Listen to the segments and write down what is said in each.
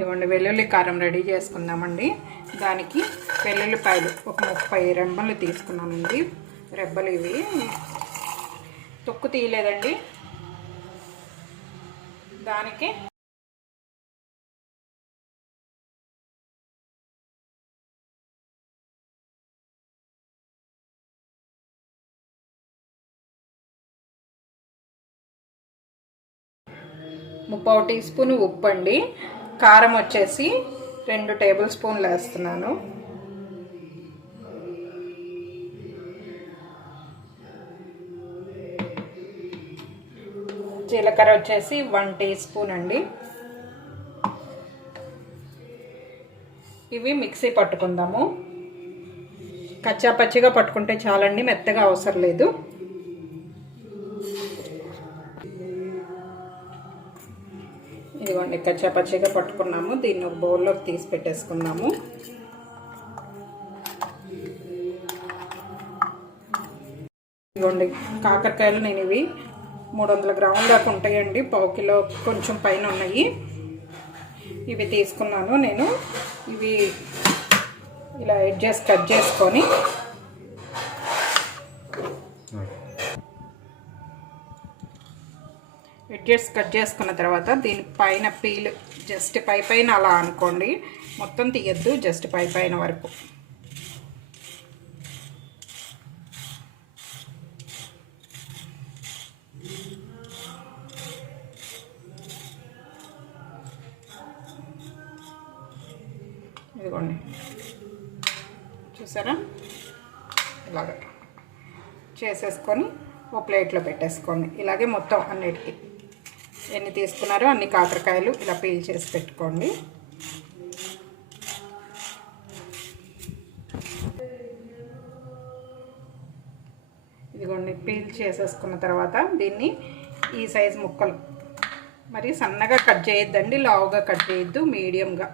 ఇదిగోండి వెల్లుల్లి కారం రెడీ చేసుకుందామండి. దానికి వెల్లుల్లిపాయలు ఒక 30 రెబ్బలు తీసుకున్నానండి. రెబ్బలు ఇవి తొక్కు తీయలేదండి. దానికి ముప్పావు టీ స్పూన్ ఉప్పు అండి. కారం వచ్చేసి 2 టేబుల్ స్పూన్లు వేస్తున్నాను. జీలకర్ర వచ్చేసి 1 టీ స్పూన్ అండి. ఇవి మిక్సీ పట్టుకుందాము. కచ్చా పచ్చిగా పట్టుకుంటే చాలండి, మెత్తగా అవసరం లేదు. ఇదిగోండి కచ్చా పచ్చిగా పట్టుకున్నాము. దీన్ని ఒక బౌల్లోకి తీసి పెట్టేసుకుందాము. ఇదిగోండి కాకరకాయలు నేను ఇవి 300 గ్రాముల దాకా ఉంటాయండి. పావు కిలో కొంచెం పైన ఉన్నాయి. ఇవి తీసుకున్నాను నేను. ఇవి ఇలా ఎడ్జెస్ కట్ చేసుకొని కట్ చేసుకున్న తర్వాత దీని పైన పీల్ జస్ట్ పైన అలా అనుకోండి, మొత్తం తీయద్దు, జస్ట్ పైన వరకు. ఇదిగోండి చూసారా, ఇలాగ చేసేసుకొని ఓ ప్లేట్లో పెట్టేసుకోండి. ఇలాగే మొత్తం అన్నిటికీ ఎన్ని తీసుకున్నారో అన్ని కాకరకాయలు ఇలా పీల్ చేసి పెట్టుకోండి. ఇదిగోండి పీల్ చేసేసుకున్న తర్వాత దీన్ని ఈ సైజు ముక్కలు, మరి సన్నగా కట్ చేయొద్దండి, లావుగా కట్ చేయొద్దు, మీడియంగా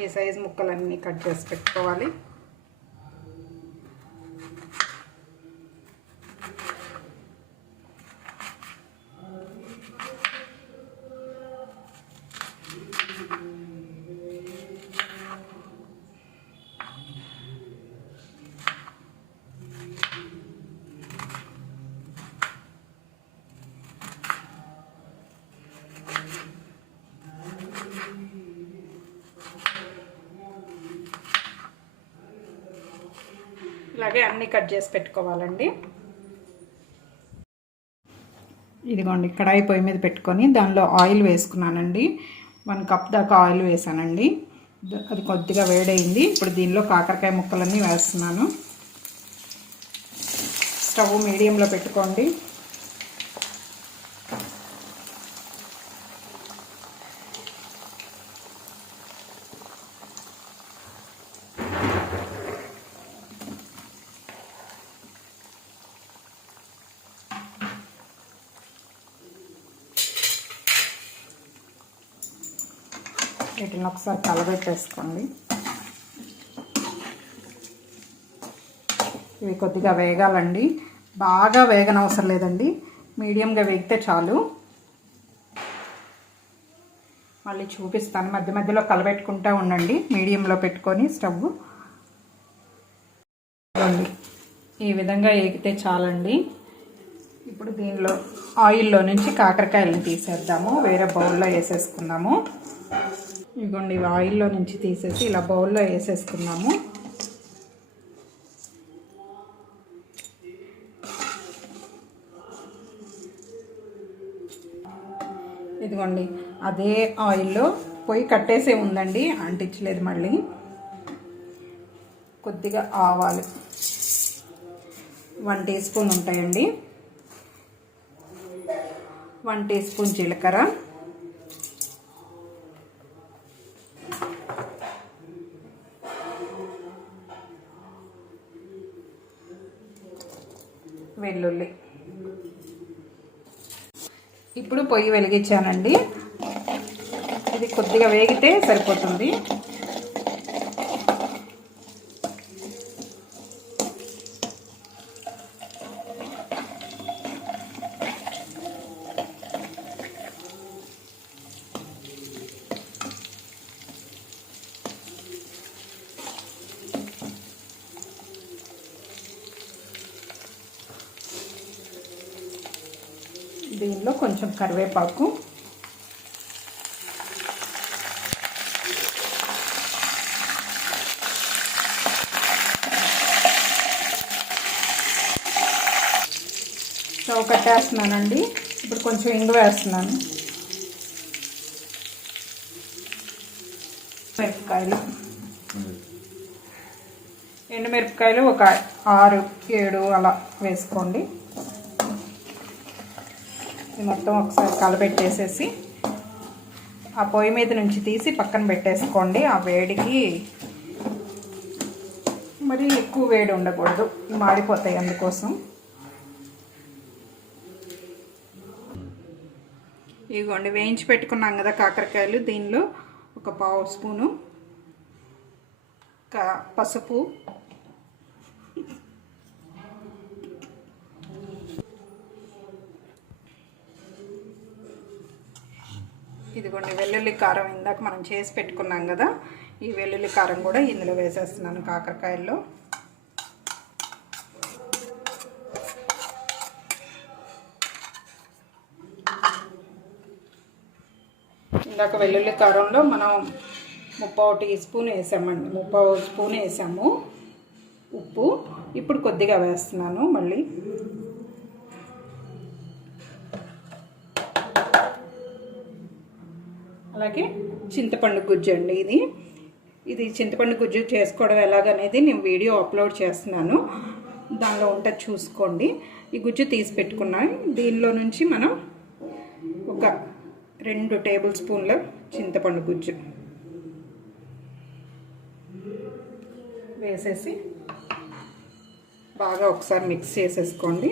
ఈ సైజు ముక్కలన్నీ కట్ చేసి పెట్టుకోవాలి. ఇలాగే అన్నీ కట్ చేసి పెట్టుకోవాలండి. ఇదిగోండి కడాయి పొయ్యి మీద పెట్టుకొని దానిలో ఆయిల్ వేసుకున్నానండి. 1 కప్ దాకా ఆయిల్ వేసానండి. అది కొద్దిగా వేడైంది. ఇప్పుడు దీనిలో కాకరకాయ ముక్కలన్నీ వేస్తున్నాను. స్టవ్ మీడియంలో పెట్టుకోండి. వీటిని ఒకసారి కలబెట్టేసుకోండి. ఇవి కొద్దిగా వేగాలండి, బాగా వేగనవసరం లేదండి, మీడియంగా వేగితే చాలు. మళ్ళీ చూపిస్తాను, మధ్య మధ్యలో కలబెట్టుకుంటూ ఉండండి మీడియంలో పెట్టుకొని స్టవ్. ఈ విధంగా వేగితే చాలండి. ఇప్పుడు దీనిలో ఆయిల్లో నుంచి కాకరకాయలను తీసేద్దాము, వేరే బౌల్లో వేసేసుకుందాము. ఇదిగోండి ఇవి ఆయిల్లో నుంచి తీసేసి ఇలా బౌల్లో వేసేసుకున్నాము. ఇదిగోండి అదే ఆయిల్లో పొయ్యి కట్టేసే ఉందండి, అంటించలేదు. మళ్ళీ కొద్దిగా ఆవాలు 1 టీ స్పూన్ ఉంటాయండి. 1 టీ స్పూన్ జీలకర్ర, వెల్లుల్లి. ఇప్పుడు పొయ్యి వెలిగించానండి. ఇది కొద్దిగా వేగితే సరిపోతుంది. దీనిలో కొంచెం కరివేపాకు, స్టవ్ కట్టేస్తున్నానండి. ఇప్పుడు కొంచెం ఇంగు వేస్తున్నాను. మిరపకాయలు, ఎండుమిరపకాయలు ఒక 6, 7 అలా వేసుకోండి. ఇది మొత్తం ఒకసారి కలబెట్టేసేసి ఆ పొయ్యి మీద నుంచి తీసి పక్కన పెట్టేసుకోండి. ఆ వేడికి మరి ఎక్కువ వేడి ఉండకూడదు, మాడిపోతాయి. అందుకోసం ఇదిగోండి వేయించి పెట్టుకున్నాం కదా కాకరకాయలు. దీనిలో ఒక 1/2 స్పూను పసుపు, ఇదిగోండి వెల్లుల్లి కారం ఇందాక మనం చేసి పెట్టుకున్నాం కదా, ఈ వెల్లుల్లి కారం కూడా ఇందులో వేసేస్తున్నాను కాకరకాయల్లో. ఇందాక వెల్లుల్లి కారంలో మనం 3/4 టీ స్పూన్ వేసామండి, 3/4 స్పూన్ వేసాము ఉప్పు. ఇప్పుడు కొద్దిగా వేస్తున్నాను మళ్ళీ. అలాగే చింతపండు గుజ్జు అండి. ఇది చింతపండు గుజ్జు చేసుకోవడం ఎలాగనేది నేను వీడియో అప్లోడ్ చేస్తున్నాను, దానిలో ఉంటుంది చూసుకోండి. ఈ గుజ్జు తీసి పెట్టుకున్నాను. దీనిలో నుంచి మనం ఒక 2 టేబుల్ స్పూన్ల చింతపండు గుజ్జు వేసేసి బాగా ఒకసారి మిక్స్ చేసేసుకోండి.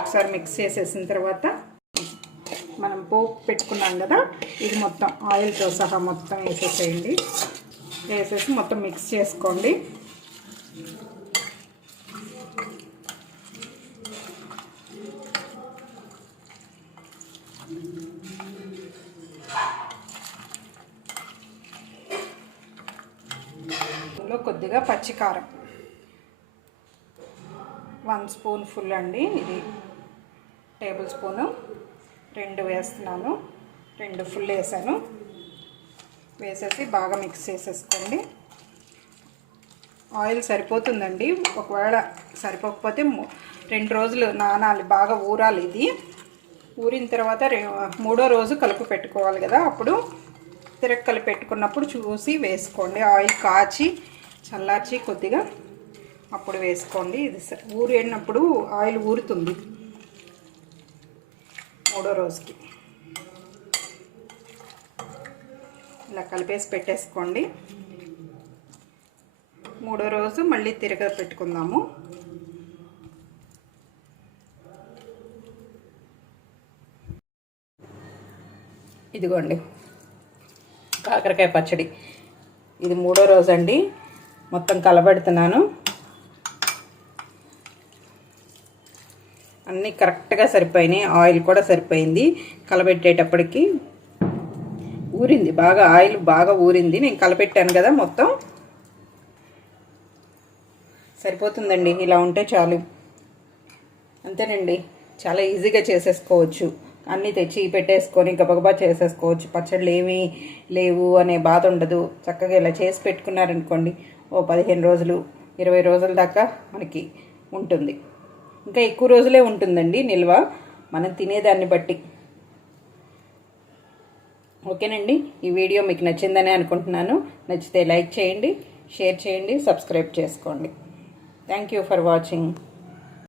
ఒకసారి మిక్స్ చేసేసిన తర్వాత మనం పోపు పెట్టుకున్నాం కదా, ఇది మొత్తం ఆయిల్తో సహా మొత్తం వేసేసేయండి. వేసేసి మొత్తం మిక్స్ చేసుకోండి. ఇందులో కొద్దిగా పచ్చికారం 1 స్పూన్ ఫుల్ అండి, ఇది టేబుల్ స్పూను 2 వేస్తున్నాను, 2 ఫుల్ వేసాను. వేసేసి బాగా మిక్స్ చేసేసుకోండి. ఆయిల్ సరిపోతుందండి. ఒకవేళ సరిపోకపోతే 2 రోజులు నానాలి, బాగా ఊరాలి. ఇది ఊరిన తర్వాత 3వ రోజు కలిపి పెట్టుకోవాలి కదా, అప్పుడు తిరగ కలిపి పెట్టుకున్నప్పుడు చూసి వేసుకోండి. ఆయిల్ కాచి చల్లార్చి కొద్దిగా అప్పుడు వేసుకోండి. ఇది ఊరినప్పుడు ఆయిల్ ఊరుతుంది 3వ రోజుకి. ఇలా కలిపేసి పెట్టేసుకోండి. 3వ రోజు మళ్ళీ తిరగ పెట్టుకుందాము. ఇదిగోండి కాకరకాయ పచ్చడి, ఇది 3వ రోజు అండి. మొత్తం కలబెడుతున్నాను. అన్నీ కరెక్ట్గా సరిపోయినాయి, ఆయిల్ కూడా సరిపోయింది. కలబెట్టేటప్పటికి ఊరింది బాగా, ఆయిల్ బాగా ఊరింది. నేను కలపెట్టాను కదా, మొత్తం సరిపోతుందండి. ఇలా ఉంటే చాలు, అంతేనండి. చాలా ఈజీగా చేసేసుకోవచ్చు. అన్నీ తెచ్చి పెట్టేసుకొని గబగబా చేసేసుకోవచ్చు. పచ్చళ్ళు ఏమీ లేవు అనే బాధ ఉండదు. చక్కగా ఇలా చేసి పెట్టుకున్నారనుకోండి, ఓ 15 రోజులు 20 రోజుల దాకా మనకి ఉంటుంది. ఇంకా ఎక్కువ రోజులే ఉంటుందండి నిల్వ, మనం తినేదాన్ని బట్టి. ఓకేనండి, ఈ వీడియో మీకు నచ్చిందని అనుకుంటున్నాను. నచ్చితే లైక్ చేయండి, షేర్ చేయండి, సబ్స్క్రైబ్ చేసుకోండి. Thank you for watching.